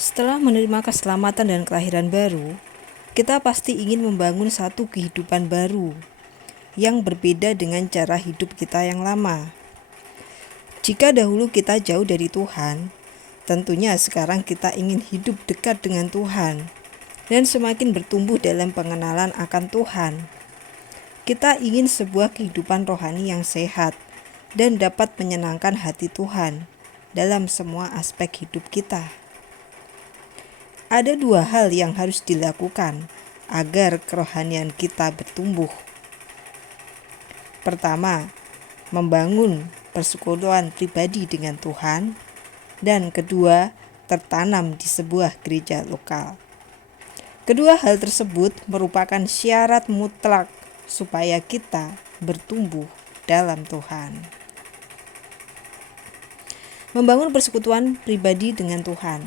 Setelah menerima keselamatan dan kelahiran baru, kita pasti ingin membangun satu kehidupan baru yang berbeda dengan cara hidup kita yang lama. Jika dahulu kita jauh dari Tuhan, tentunya sekarang kita ingin hidup dekat dengan Tuhan dan semakin bertumbuh dalam pengenalan akan Tuhan. Kita ingin sebuah kehidupan rohani yang sehat dan dapat menyenangkan hati Tuhan dalam semua aspek hidup kita. Ada dua hal yang harus dilakukan agar kerohanian kita bertumbuh. Pertama, membangun persekutuan pribadi dengan Tuhan, dan kedua, tertanam di sebuah gereja lokal. Kedua hal tersebut merupakan syarat mutlak supaya kita bertumbuh dalam Tuhan. Membangun persekutuan pribadi dengan Tuhan.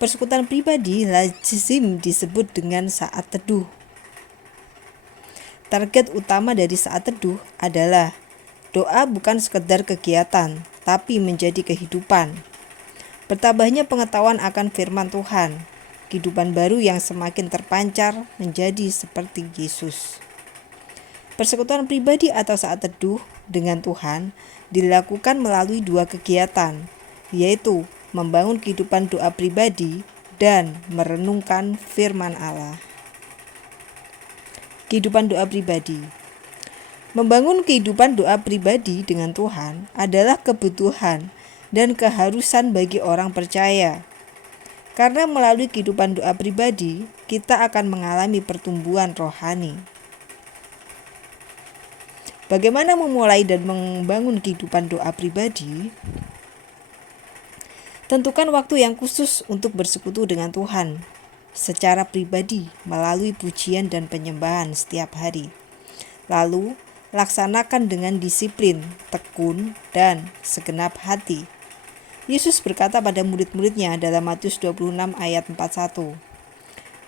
Persekutuan pribadi lazim disebut dengan saat teduh. Target utama dari saat teduh adalah doa bukan sekedar kegiatan, tapi menjadi kehidupan. Bertambahnya pengetahuan akan firman Tuhan, kehidupan baru yang semakin terpancar menjadi seperti Yesus. Persekutuan pribadi atau saat teduh dengan Tuhan dilakukan melalui dua kegiatan, yaitu membangun kehidupan doa pribadi dan merenungkan firman Allah. Kehidupan doa pribadi. Membangun kehidupan doa pribadi dengan Tuhan adalah kebutuhan dan keharusan bagi orang percaya. Karena melalui kehidupan doa pribadi, kita akan mengalami pertumbuhan rohani. Bagaimana memulai dan membangun kehidupan doa pribadi? Tentukan waktu yang khusus untuk bersekutu dengan Tuhan secara pribadi melalui pujian dan penyembahan setiap hari. Lalu, laksanakan dengan disiplin, tekun, dan segenap hati. Yesus berkata pada murid-muridnya dalam Matius 26 ayat 41,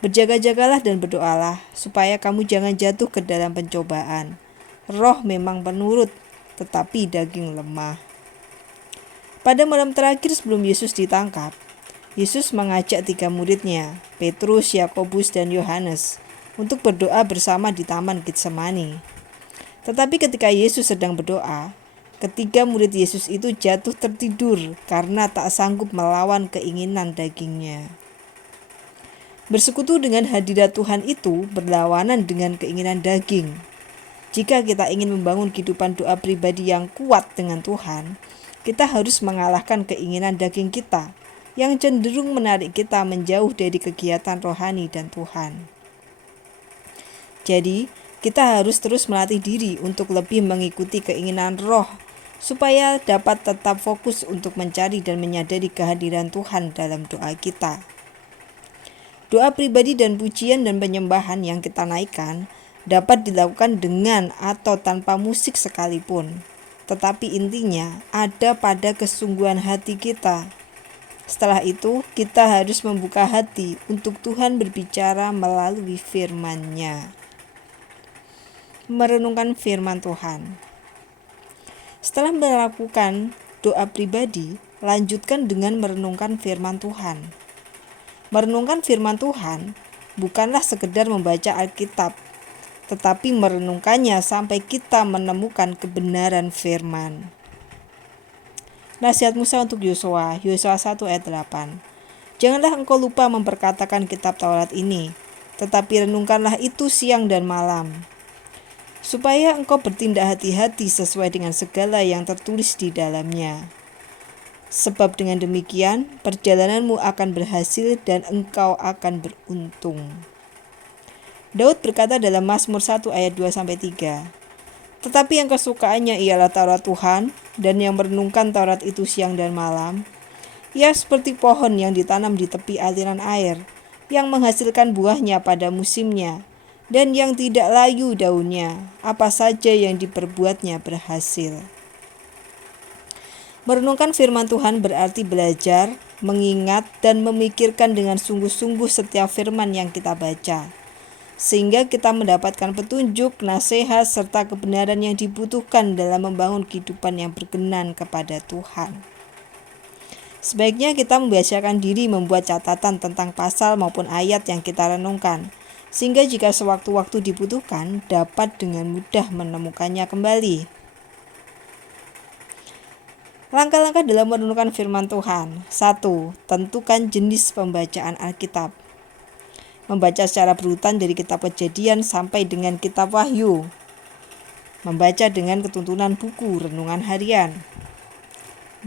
"Berjaga-jagalah dan berdoalah supaya kamu jangan jatuh ke dalam pencobaan. Roh memang penurut, tetapi daging lemah." Pada malam terakhir sebelum Yesus ditangkap, Yesus mengajak 3 muridnya, Petrus, Yakobus, dan Yohanes, untuk berdoa bersama di Taman Getsemani. Tetapi ketika Yesus sedang berdoa, ketiga murid Yesus itu jatuh tertidur karena tak sanggup melawan keinginan dagingnya. Bersekutu dengan hadirat Tuhan itu berlawanan dengan keinginan daging. Jika kita ingin membangun kehidupan doa pribadi yang kuat dengan Tuhan, kita harus mengalahkan keinginan daging kita yang cenderung menarik kita menjauh dari kegiatan rohani dan Tuhan. Jadi, kita harus terus melatih diri untuk lebih mengikuti keinginan roh supaya dapat tetap fokus untuk mencari dan menyadari kehadiran Tuhan dalam doa kita. Doa pribadi dan pujian dan penyembahan yang kita naikkan dapat dilakukan dengan atau tanpa musik sekalipun. Tetapi intinya ada pada kesungguhan hati kita. Setelah itu, kita harus membuka hati untuk Tuhan berbicara melalui firman-Nya. Merenungkan firman Tuhan. Setelah melakukan doa pribadi, lanjutkan dengan merenungkan firman Tuhan. Merenungkan firman Tuhan bukanlah sekedar membaca Alkitab, tetapi merenungkannya sampai kita menemukan kebenaran firman. Nasihat Musa untuk Yosua, Yosua 1 ayat 8. Janganlah engkau lupa memperkatakan kitab Taurat ini, tetapi renungkanlah itu siang dan malam, supaya engkau bertindak hati-hati sesuai dengan segala yang tertulis di dalamnya. Sebab dengan demikian, perjalananmu akan berhasil dan engkau akan beruntung. Daud berkata dalam Mazmur 1 ayat 2-3, "Tetapi yang kesukaannya ialah Taurat Tuhan, dan yang merenungkan Taurat itu siang dan malam. Ia seperti pohon yang ditanam di tepi aliran air, yang menghasilkan buahnya pada musimnya, dan yang tidak layu daunnya, apa saja yang diperbuatnya berhasil." Merenungkan firman Tuhan berarti belajar, mengingat, dan memikirkan dengan sungguh-sungguh setiap firman yang kita baca, sehingga kita mendapatkan petunjuk, nasihat, serta kebenaran yang dibutuhkan dalam membangun kehidupan yang berkenan kepada Tuhan. Sebaiknya kita membiasakan diri membuat catatan tentang pasal maupun ayat yang kita renungkan, sehingga jika sewaktu-waktu dibutuhkan, dapat dengan mudah menemukannya kembali. Langkah-langkah dalam merenungkan firman Tuhan. 1. Tentukan jenis pembacaan Alkitab. Membaca secara berurutan dari kitab Kejadian sampai dengan kitab Wahyu. Membaca dengan ketuntunan buku renungan harian.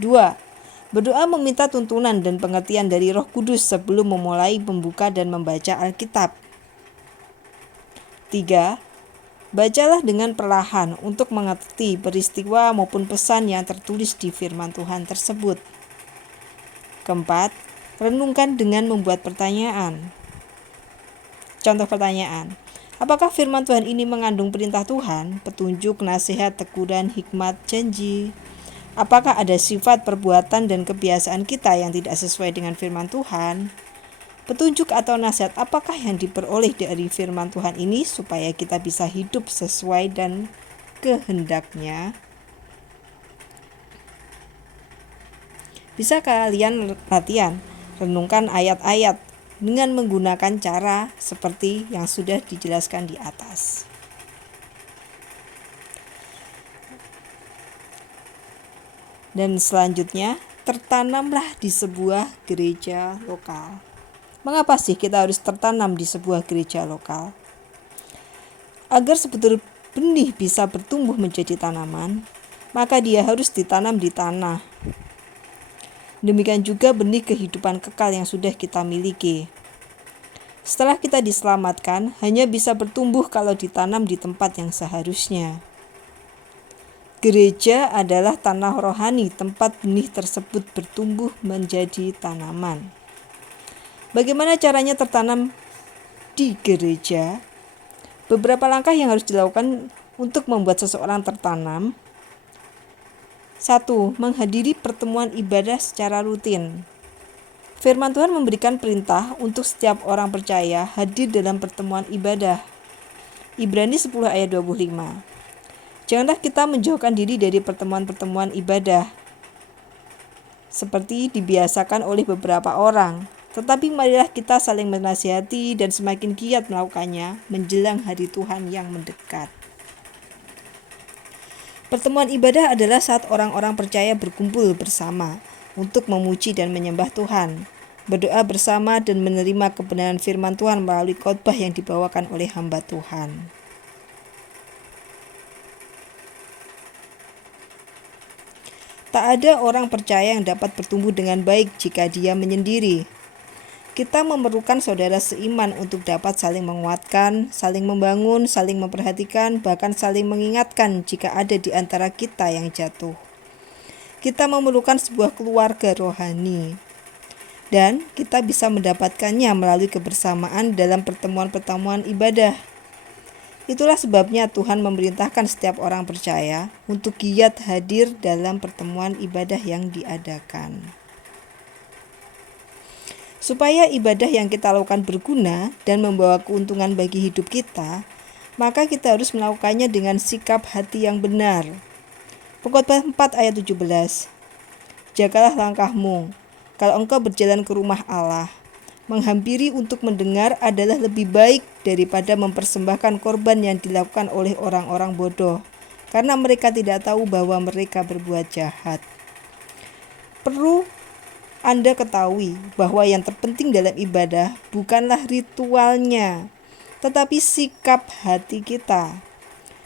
2. Berdoa meminta tuntunan dan pengertian dari Roh Kudus sebelum memulai membuka dan membaca Alkitab. 3. Bacalah dengan perlahan untuk mengerti peristiwa maupun pesan yang tertulis di firman Tuhan tersebut. 4. Renungkan dengan membuat pertanyaan. Contoh pertanyaan. Apakah firman Tuhan ini mengandung perintah Tuhan, petunjuk, nasihat, teguran, hikmat, janji? Apakah ada sifat, perbuatan, dan kebiasaan kita yang tidak sesuai dengan firman Tuhan? Petunjuk atau nasihat apakah yang diperoleh dari firman Tuhan ini supaya kita bisa hidup sesuai dan kehendaknya? Bisa kalian latihan, renungkan ayat-ayat dengan menggunakan cara seperti yang sudah dijelaskan di atas. Dan selanjutnya, tertanamlah di sebuah gereja lokal. Mengapa sih kita harus tertanam di sebuah gereja lokal? Agar sebutir benih bisa bertumbuh menjadi tanaman, maka dia harus ditanam di tanah. Demikian juga benih kehidupan kekal yang sudah kita miliki. Setelah kita diselamatkan, hanya bisa bertumbuh kalau ditanam di tempat yang seharusnya. Gereja adalah tanah rohani, tempat benih tersebut bertumbuh menjadi tanaman. Bagaimana caranya tertanam di gereja? Beberapa langkah yang harus dilakukan untuk membuat seseorang tertanam. 1. Menghadiri pertemuan ibadah secara rutin. Firman Tuhan memberikan perintah untuk setiap orang percaya hadir dalam pertemuan ibadah. Ibrani 10 ayat 25. Janganlah kita menjauhkan diri dari pertemuan-pertemuan ibadah, seperti dibiasakan oleh beberapa orang. Tetapi marilah kita saling menasihati dan semakin giat melakukannya menjelang hari Tuhan yang mendekat. Pertemuan ibadah adalah saat orang-orang percaya berkumpul bersama untuk memuji dan menyembah Tuhan, berdoa bersama dan menerima kebenaran firman Tuhan melalui khotbah yang dibawakan oleh hamba Tuhan. Tak ada orang percaya yang dapat bertumbuh dengan baik jika dia menyendiri. Kita memerlukan saudara seiman untuk dapat saling menguatkan, saling membangun, saling memperhatikan, bahkan saling mengingatkan jika ada di antara kita yang jatuh. Kita memerlukan sebuah keluarga rohani, dan kita bisa mendapatkannya melalui kebersamaan dalam pertemuan-pertemuan ibadah. Itulah sebabnya Tuhan memerintahkan setiap orang percaya untuk giat hadir dalam pertemuan ibadah yang diadakan. Supaya ibadah yang kita lakukan berguna dan membawa keuntungan bagi hidup kita, maka kita harus melakukannya dengan sikap hati yang benar. Pengkhotbah 4 ayat 17. Jagalah langkahmu, kalau engkau berjalan ke rumah Allah. Menghampiri untuk mendengar adalah lebih baik daripada mempersembahkan korban yang dilakukan oleh orang-orang bodoh, karena mereka tidak tahu bahwa mereka berbuat jahat. Perlu Anda ketahui bahwa yang terpenting dalam ibadah bukanlah ritualnya, tetapi sikap hati kita.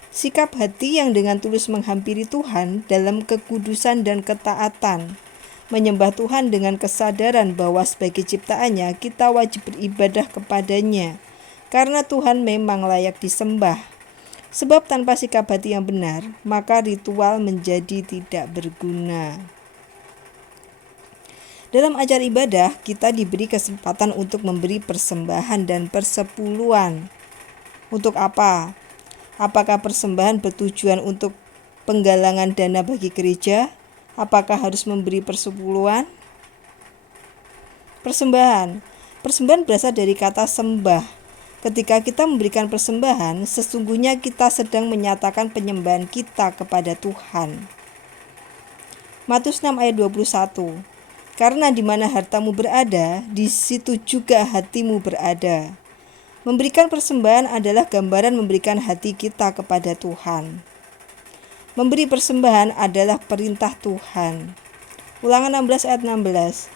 Sikap hati yang dengan tulus menghampiri Tuhan dalam kekudusan dan ketaatan. Menyembah Tuhan dengan kesadaran bahwa sebagai ciptaannya kita wajib beribadah kepadanya, karena Tuhan memang layak disembah. Sebab tanpa sikap hati yang benar, maka ritual menjadi tidak berguna. Dalam acara ibadah, kita diberi kesempatan untuk memberi persembahan dan persepuluhan. Untuk apa? Apakah persembahan bertujuan untuk penggalangan dana bagi gereja? Apakah harus memberi persepuluhan? Persembahan berasal dari kata sembah. Ketika kita memberikan persembahan, sesungguhnya kita sedang menyatakan penyembahan kita kepada Tuhan. Matius 6 ayat 21. Karena di mana hartamu berada, di situ juga hatimu berada. Memberikan persembahan adalah gambaran memberikan hati kita kepada Tuhan. Memberi persembahan adalah perintah Tuhan. Ulangan 16 ayat 16.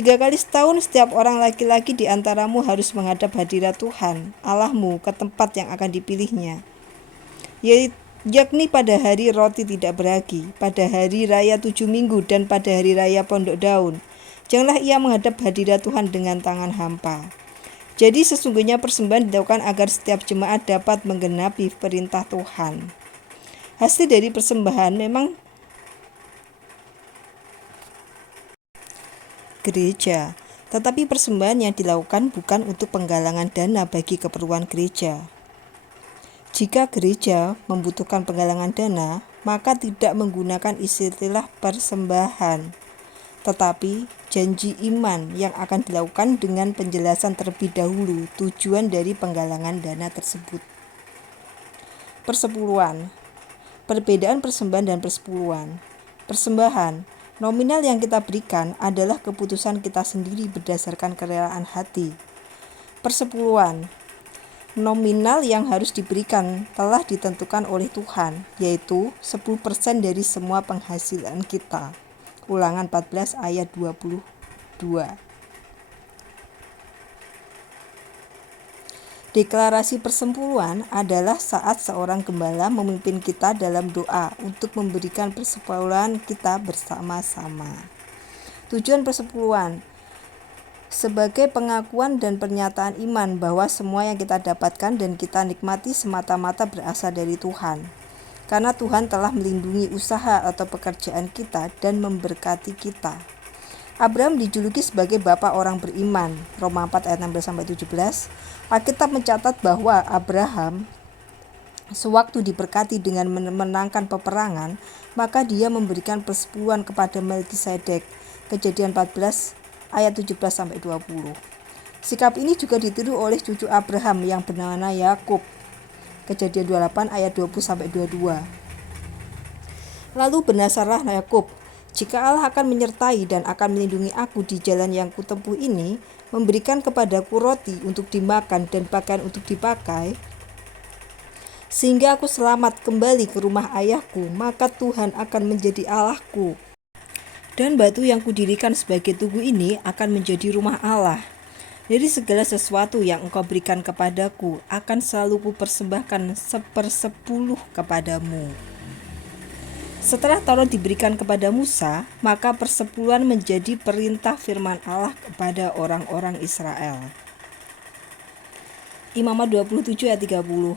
3 kali setahun setiap orang laki-laki di antaramu harus menghadap hadirat Tuhan, Allahmu, ke tempat yang akan dipilihnya. Yakni pada hari roti tidak beragi, pada hari raya 7 minggu, dan pada hari raya pondok daun. Janganlah ia menghadap hadirat Tuhan dengan tangan hampa. Jadi sesungguhnya persembahan dilakukan agar setiap jemaat dapat menggenapi perintah Tuhan. Hasil dari persembahan memang gereja, tetapi persembahan yang dilakukan bukan untuk penggalangan dana bagi keperluan gereja. Jika gereja membutuhkan penggalangan dana, maka tidak menggunakan istilah persembahan, tetapi janji iman yang akan dilakukan dengan penjelasan terlebih dahulu tujuan dari penggalangan dana tersebut. Persepuluhan. Perbedaan persembahan dan persepuluhan. Persembahan nominal yang kita berikan adalah keputusan kita sendiri berdasarkan kerelaan hati. Persepuluhan nominal yang harus diberikan telah ditentukan oleh Tuhan, yaitu 10% dari semua penghasilan kita. Ulangan 14 ayat 22. Deklarasi persepuluhan adalah saat seorang gembala memimpin kita dalam doa untuk memberikan persepuluhan kita bersama-sama. Tujuan persepuluhan sebagai pengakuan dan pernyataan iman bahwa semua yang kita dapatkan dan kita nikmati semata-mata berasal dari Tuhan. Karena Tuhan telah melindungi usaha atau pekerjaan kita dan memberkati kita. Abraham dijuluki sebagai bapa orang beriman. Roma 4 ayat 16-17. Alkitab mencatat bahwa Abraham sewaktu diberkati dengan memenangkan peperangan, maka dia memberikan persepuluhan kepada Melkisedek. Kejadian 14 ayat 17-20. Sikap ini juga ditiru oleh cucu Abraham yang bernama Yakub. Kejadian 28 ayat 20-22. Lalu bernasarlah Yakub, jika Allah akan menyertai dan akan melindungi aku di jalan yang kutempuh ini, memberikan kepadaku roti untuk dimakan dan pakaian untuk dipakai, sehingga aku selamat kembali ke rumah ayahku, maka Tuhan akan menjadi Allahku. Dan batu yang kudirikan sebagai tugu ini akan menjadi rumah Allah. Dari segala sesuatu yang engkau berikan kepadaku, akan selalu kupersembahkan 1/10 kepadamu. Setelah Taurat diberikan kepada Musa, maka persepuluhan menjadi perintah firman Allah kepada orang-orang Israel. Imamat 27 ayat 30.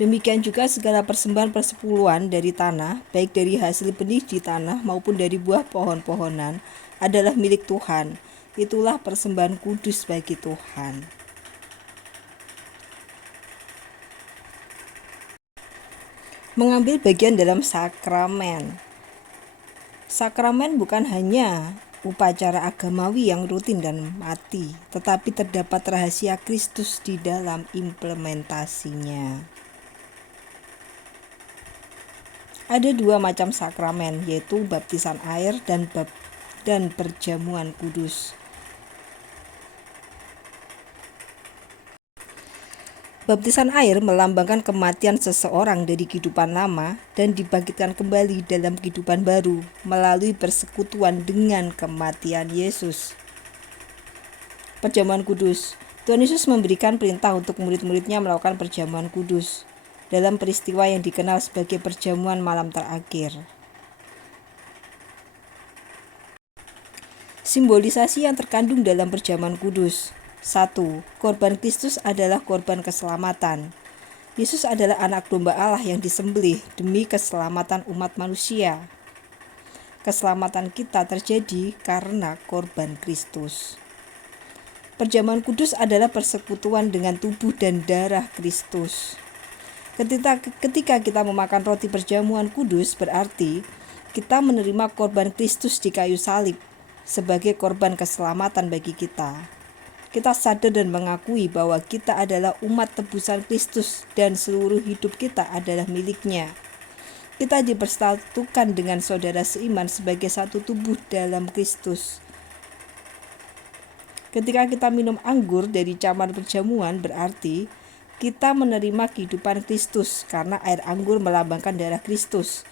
Demikian juga segala persembahan persepuluhan dari tanah, baik dari hasil benih di tanah maupun dari buah pohon-pohonan, adalah milik Tuhan. Itulah persembahan kudus bagi Tuhan. Mengambil bagian dalam sakramen. Sakramen bukan hanya upacara agamawi yang rutin dan mati, tetapi terdapat rahasia Kristus di dalam implementasinya. Ada 2 macam sakramen, yaitu baptisan air dan perjamuan kudus. Baptisan air melambangkan kematian seseorang dari kehidupan lama dan dibangkitkan kembali dalam kehidupan baru melalui persekutuan dengan kematian Yesus. Perjamuan kudus. Tuhan Yesus memberikan perintah untuk murid-muridnya melakukan perjamuan kudus dalam peristiwa yang dikenal sebagai perjamuan malam terakhir. Simbolisasi yang terkandung dalam perjamuan kudus. 1. Korban Kristus adalah korban keselamatan. Yesus adalah anak domba Allah yang disembelih demi keselamatan umat manusia. Keselamatan kita terjadi karena korban Kristus. Perjamuan kudus adalah persekutuan dengan tubuh dan darah Kristus. Ketika kita memakan roti perjamuan kudus, berarti kita menerima korban Kristus di kayu salib sebagai korban keselamatan bagi kita. Kita sadar dan mengakui bahwa kita adalah umat tebusan Kristus dan seluruh hidup kita adalah miliknya. Kita dipersatukan dengan saudara seiman sebagai satu tubuh dalam Kristus. Ketika kita minum anggur dari camar perjamuan, berarti kita menerima kehidupan Kristus karena air anggur melambangkan darah Kristus.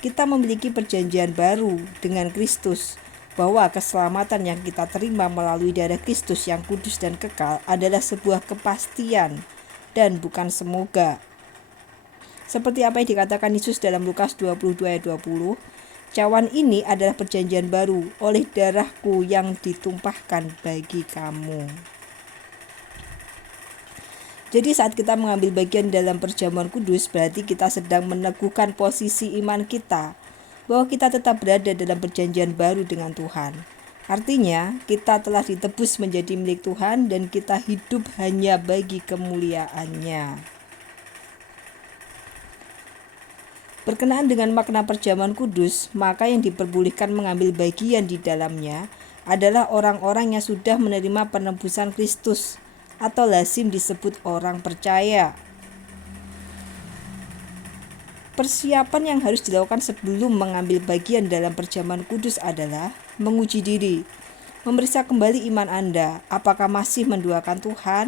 Kita memiliki perjanjian baru dengan Kristus, bahwa keselamatan yang kita terima melalui darah Kristus yang kudus dan kekal adalah sebuah kepastian dan bukan semoga. Seperti apa yang dikatakan Yesus dalam Lukas 22 ayat 20, cawan ini adalah perjanjian baru oleh darahku yang ditumpahkan bagi kamu. Jadi saat kita mengambil bagian dalam perjamuan kudus, berarti kita sedang meneguhkan posisi iman kita, bahwa kita tetap berada dalam perjanjian baru dengan Tuhan. Artinya, kita telah ditebus menjadi milik Tuhan dan kita hidup hanya bagi kemuliaan-Nya. Berkenaan dengan makna perjamuan kudus, maka yang diperbolehkan mengambil bagian di dalamnya adalah orang-orang yang sudah menerima penebusan Kristus, atau lazim disebut orang percaya. Persiapan yang harus dilakukan sebelum mengambil bagian dalam perjamuan kudus adalah menguji diri, memeriksa kembali iman Anda, apakah masih menduakan Tuhan,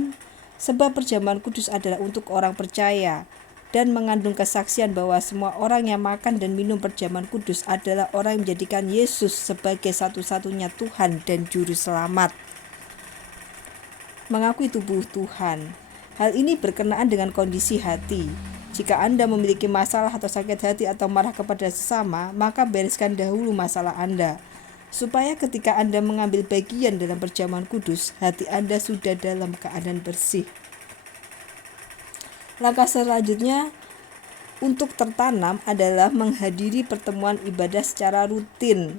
sebab perjamuan kudus adalah untuk orang percaya, dan mengandung kesaksian bahwa semua orang yang makan dan minum perjamuan kudus adalah orang yang menjadikan Yesus sebagai satu-satunya Tuhan dan Juru Selamat. Mengakui tubuh Tuhan. Hal ini berkenaan dengan kondisi hati. Jika Anda memiliki masalah atau sakit hati atau marah kepada sesama, maka bereskan dahulu masalah Anda, supaya ketika Anda mengambil bagian dalam perjamuan kudus, hati Anda sudah dalam keadaan bersih. Langkah selanjutnya untuk tertanam adalah menghadiri pertemuan ibadah secara rutin.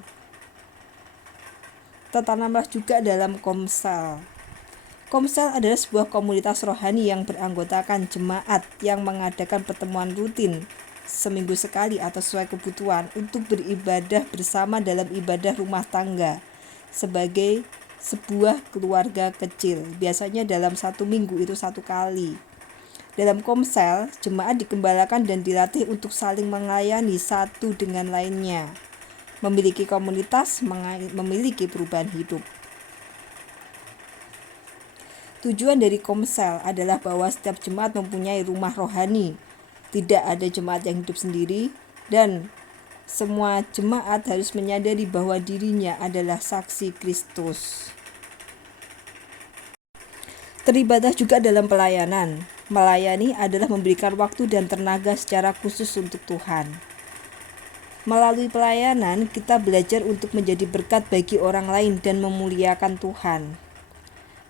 Tertanamlah juga dalam Komsel. Komsel adalah sebuah komunitas rohani yang beranggotakan jemaat yang mengadakan pertemuan rutin seminggu sekali atau sesuai kebutuhan untuk beribadah bersama dalam ibadah rumah tangga sebagai sebuah keluarga kecil. Biasanya dalam 1 minggu itu 1 kali. Dalam Komsel, jemaat digembalakan dan dilatih untuk saling melayani satu dengan lainnya, memiliki komunitas, memiliki perubahan hidup. Tujuan dari Komsel adalah bahwa setiap jemaat mempunyai rumah rohani, tidak ada jemaat yang hidup sendiri, dan semua jemaat harus menyadari bahwa dirinya adalah saksi Kristus. Terlibatlah juga dalam pelayanan. Melayani adalah memberikan waktu dan tenaga secara khusus untuk Tuhan. Melalui pelayanan, kita belajar untuk menjadi berkat bagi orang lain dan memuliakan Tuhan.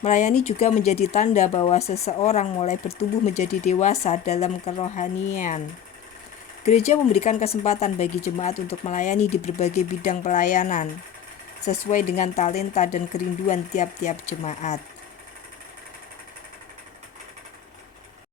Melayani juga menjadi tanda bahwa seseorang mulai bertumbuh menjadi dewasa dalam kerohanian. Gereja memberikan kesempatan bagi jemaat untuk melayani di berbagai bidang pelayanan, sesuai dengan talenta dan kerinduan tiap-tiap jemaat.